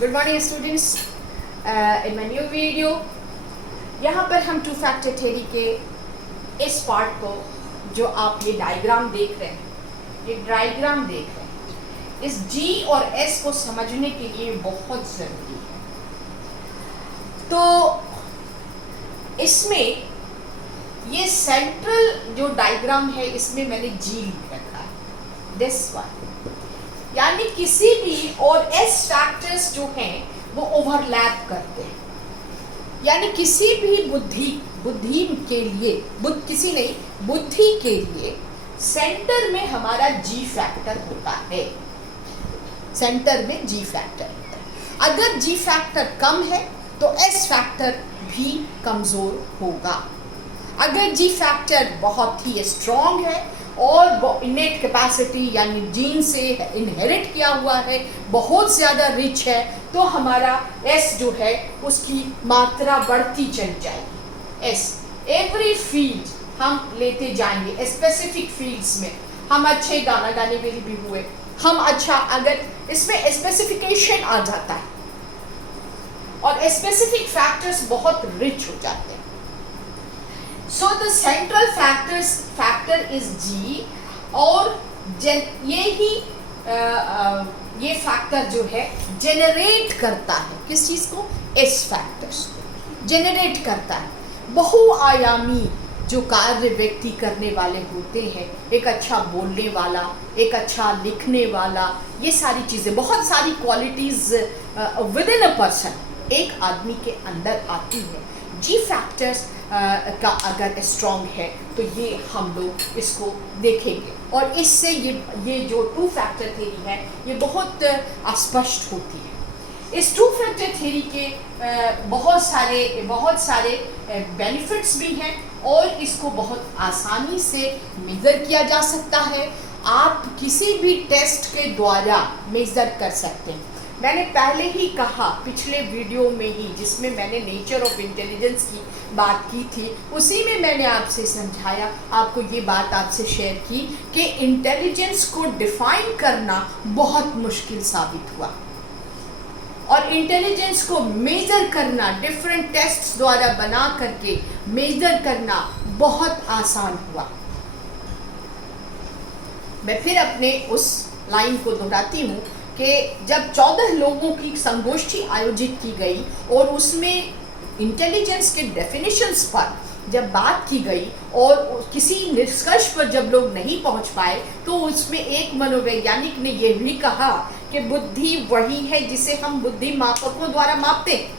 Good morning students. In my new video यहाँ पर हम टू फैक्टर थ्योरी के इस पार्ट को, जो आप ये डायग्राम देख रहे हैं, ये डायग्राम देख रहे हैं, इस G और S को समझने के लिए बहुत ज़रूरी है। तो इसमें ये सेंट्रल जो डायग्राम है, इसमें मैंने G लिख रखा है, दिस वन, यानी किसी भी और S फैक्टर्स जो हैं वो ओवरलैप करते हैं, यानी किसी भी बुद्धि के लिए सेंटर में हमारा G फैक्टर होता है, सेंटर में G फैक्टर होता है। अगर G फैक्टर कम है तो S फैक्टर भी कमज़ोर होगा। अगर G फैक्टर बहुत ही स्ट्रॉन्ग है और इनेट कैपेसिटी यानी जीन से इनहेरिट किया हुआ है, बहुत ज़्यादा रिच है, तो हमारा S जो है उसकी मात्रा बढ़ती चली जाएगी। S एवरी फील्ड हम लेते जाएंगे, स्पेसिफिक फील्ड्स में हम अच्छे गाना गाने वाले भी हुए, हम अच्छा, अगर इसमें स्पेसिफिकेशन आ जाता है और स्पेसिफिक फैक्टर्स बहुत रिच हो जाते हैं। So the central factor is G, और ये फैक्टर जो है जेनरेट करता है किस चीज़ को, S फैक्टर्स को जेनरेट करता है। बहुआयामी जो कार्य व्यक्ति करने वाले होते हैं, एक अच्छा बोलने वाला, एक अच्छा लिखने वाला, ये सारी चीज़ें, बहुत सारी qualities with in a person एक आदमी के अंदर आती है। G फैक्टर्स का अगर स्ट्रॉन्ग है तो ये हम लोग इसको देखेंगे, और इससे ये जो टू फैक्टर थ्योरी है ये बहुत स्पष्ट होती है। इस टू फैक्टर थ्योरी के बहुत सारे बेनिफिट्स भी हैं और इसको बहुत आसानी से मेज़र किया जा सकता है। आप किसी भी टेस्ट के द्वारा मेज़र कर सकते हैं। मैंने पहले ही कहा पिछले वीडियो में ही, जिसमें मैंने नेचर ऑफ इंटेलिजेंस की बात की थी, उसी में मैंने आपसे समझाया, आपको ये बात आपसे शेयर की कि इंटेलिजेंस को डिफाइन करना बहुत मुश्किल साबित हुआ और इंटेलिजेंस को मेज़र करना, डिफरेंट टेस्ट्स द्वारा बना करके मेज़र करना बहुत आसान हुआ। मैं फिर अपने उस लाइन को दोहराती हूँ कि जब 14 लोगों की संगोष्ठी आयोजित की गई और उसमें इंटेलिजेंस के डेफिनेशंस पर जब बात की गई और किसी निष्कर्ष पर जब लोग नहीं पहुंच पाए, तो उसमें एक मनोवैज्ञानिक ने यह भी कहा कि बुद्धि वही है जिसे हम बुद्धि मापकों द्वारा मापते हैं।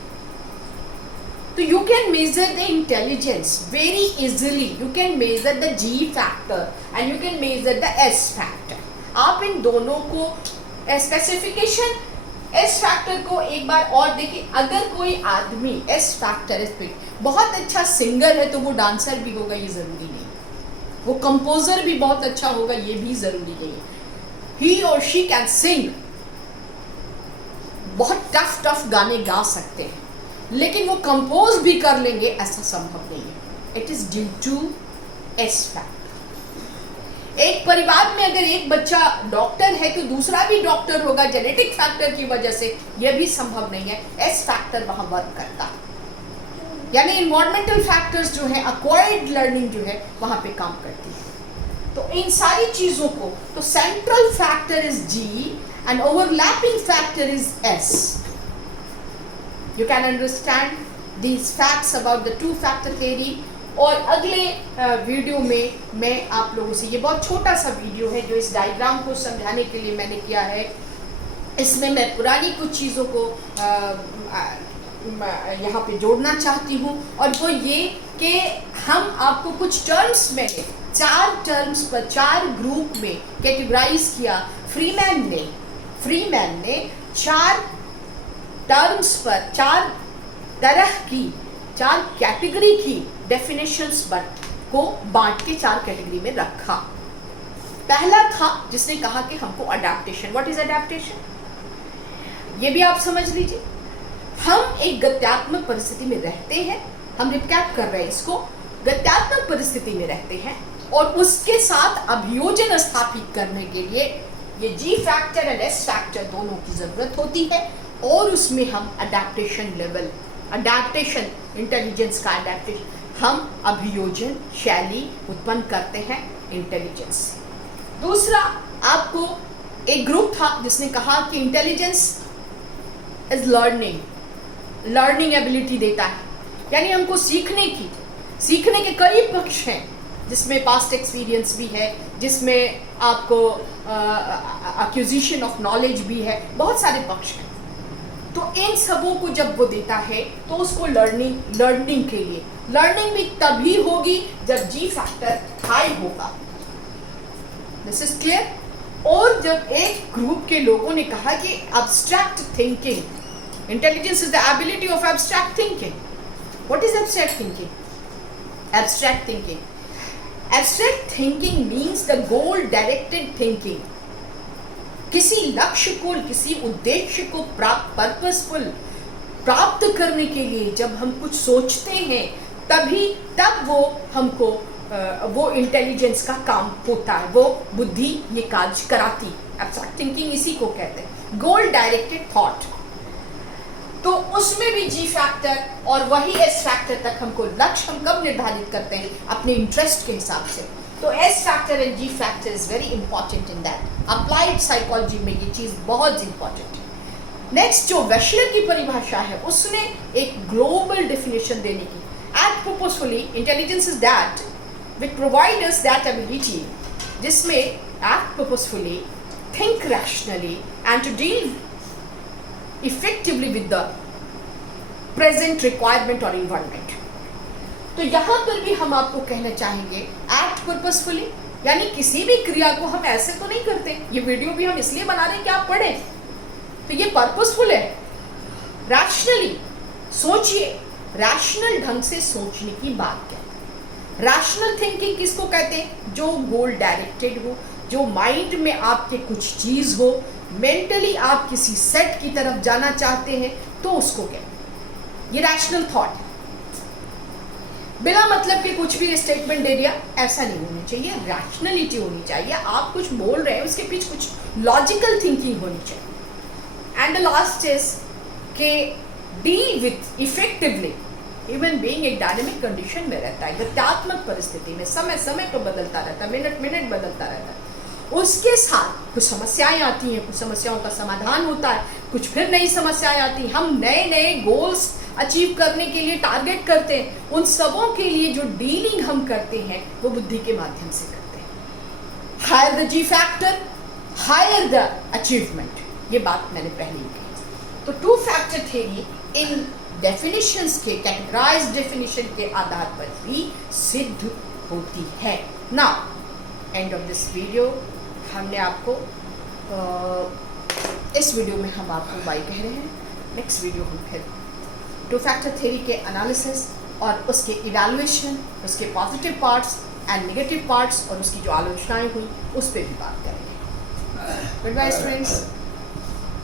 तो you can measure the intelligence very easily, you can measure the G factor and you can measure the S factor. आप इन दोनों को स्पेसिफिकेशन S फैक्टर को एक बार और देखिए। अगर कोई आदमी S फैक्टर बहुत अच्छा सिंगर है तो वो डांसर भी होगा, ये ज़रूरी नहीं। वो कंपोजर भी बहुत अच्छा होगा, ये भी ज़रूरी नहीं। ही और शी कैन सिंग, बहुत टफ गाने गा सकते हैं, लेकिन वो कंपोज भी कर लेंगे ऐसा संभव नहीं है। It is due to S factor. एक परिवार में अगर एक बच्चा डॉक्टर है तो दूसरा भी डॉक्टर होगा, जेनेटिक फैक्टर की वजह से, यह भी संभव नहीं है। S फैक्टर वहाँ वर्क करता है, यानी इन्वायरमेंटल फैक्टर्स जो है, अक्वायर्ड लर्निंग जो है, वहाँ पे काम करती है। तो इन सारी चीज़ों को, तो central factor is G and overlapping factor is S। You can understand these facts about the two factor theory. और अगले वीडियो में मैं आप लोगों से, ये बहुत छोटा सा वीडियो है जो इस डायग्राम को समझाने के लिए मैंने किया है, इसमें मैं पुरानी कुछ चीज़ों को यहाँ पे जोड़ना चाहती हूँ, और वो ये कि हम आपको कुछ टर्म्स में 4 टर्म्स पर 4 ग्रुप में कैटेगराइज किया। फ्रीमैन ने 4 टर्म्स पर 4 तरह की, 4 कैटेगरी की डेफिनेशंस को बांट के 4 कैटेगरी में रखा। पहला था जिसने कहा कि हमको अडैप्टेशन, व्हाट इज अडैप्टेशन, ये भी आप समझ लीजिए। हम एक गत्यात्मक परिस्थिति में रहते हैं, हम रिकैप कर रहे हैं इसको, गत्यात्मक परिस्थिति में रहते हैं और उसके साथ अभियोजन स्थापित करने के लिए ये G factor and S factor दोनों की ज़रूरत होती है। और उसमें हम अडेप्टेशन लेवल, अडेप्टेशन, इंटेलिजेंस का अडेप्टेशन, हम अभियोजन शैली उत्पन्न करते हैं इंटेलिजेंस से। दूसरा, आपको एक ग्रुप था जिसने कहा कि इंटेलिजेंस इज लर्निंग एबिलिटी देता है, यानी हमको सीखने के कई पक्ष हैं, जिसमें पास्ट एक्सपीरियंस भी है, जिसमें आपको एक्विजिशन ऑफ नॉलेज भी है, बहुत सारे पक्ष हैं। तो इन सबों को जब वो देता है तो उसको लर्निंग के लिए, लर्निंग भी तभी होगी जब जी फैक्टर हाई होगा। This is clear. और जब एक ग्रुप के लोगों ने कहा कि abstract thinking, intelligence is the ability of abstract thinking. What is abstract thinking? Abstract thinking means the goal directed thinking. किसी लक्ष्य को, किसी उद्देश्य को प्राप्त करने के लिए जब हम कुछ सोचते हैं तब वो हमको वो इंटेलिजेंस का काम होता है, वो बुद्धि ये कार्य कराती। एब्स्ट्रैक्ट थिंकिंग इसी को कहते हैं, गोल डायरेक्टेड थॉट। तो उसमें भी जी फैक्टर और वही एस फैक्टर तक हमको लक्ष्य हम कब निर्धारित करते हैं? अपने इंटरेस्ट के हिसाब से। तो S factor and ji factor is very important in that. Applied psychology में ये चीज बहुत इंपॉर्टेंट है। नेक्स्ट, जो वेशलर की परिभाषा है, उसने एक ग्लोबल डेफिनेशन देने की। Act purposefully, intelligence is that which provide us that ability, जिसमें act purposefully, think rationally and to deal effectively with the present requirement और इन्वायरमेंट। तो यहां पर भी हम आपको कहना चाहेंगे एक्ट पर्पसफुली, यानी किसी भी क्रिया को हम ऐसे तो नहीं करते। ये वीडियो भी हम इसलिए बना रहे हैं कि आप पढ़ें, तो ये पर्पसफुल है। रैशनली सोचिए, रैशनल ढंग से सोचने की बात क्या है। रैशनल थिंकिंग किसको कहते हैं? जो गोल डायरेक्टेड हो, जो माइंड में आपके कुछ चीज हो, मेंटली आप किसी सेट की तरफ जाना चाहते हैं, तो उसको कहते हैं ये रैशनल थॉट है। बिना मतलब के कुछ भी स्टेटमेंट दे दिया, ऐसा नहीं होना चाहिए। रैशनलिटी होनी चाहिए, आप कुछ बोल रहे हैं उसके पीछे कुछ लॉजिकल थिंकिंग होनी चाहिए। एंड द लास्ट इज के deal with effectively. Human being एक डायनेमिक कंडीशन में रहता है, गत्यात्मक परिस्थिति में, समय समय पर बदलता रहता है, मिनट बदलता रहता है। उसके साथ कुछ समस्याएं आती हैं, कुछ समस्याओं का समाधान होता है, कुछ फिर नई समस्याएं आती हैं। हम नए गोल्स अचीव करने के लिए टारगेट करते हैं। उन सबों के लिए जो डीलिंग हम करते हैं वो बुद्धि के माध्यम से करते हैं। Higher the G factor, higher the achievement, ये बात मैंने पहले ही कही। तो टू फैक्टर थ्योरी इन डेफिनेशंस के, कैटेगराइज्ड डेफिनेशन के आधार पर ही सिद्ध होती है। Now end of this video, हमने आपको इस वीडियो में हम आपको वाई कह रहे हैं। नेक्स्ट वीडियो हम फिर टू फैक्टर थ्योरी के एनालिसिस और उसके इवैल्यूएशन, उसके positive parts and negative parts और उसकी जो आलोचनाएं हुई उस पर भी बात करेंगे। Good bye students.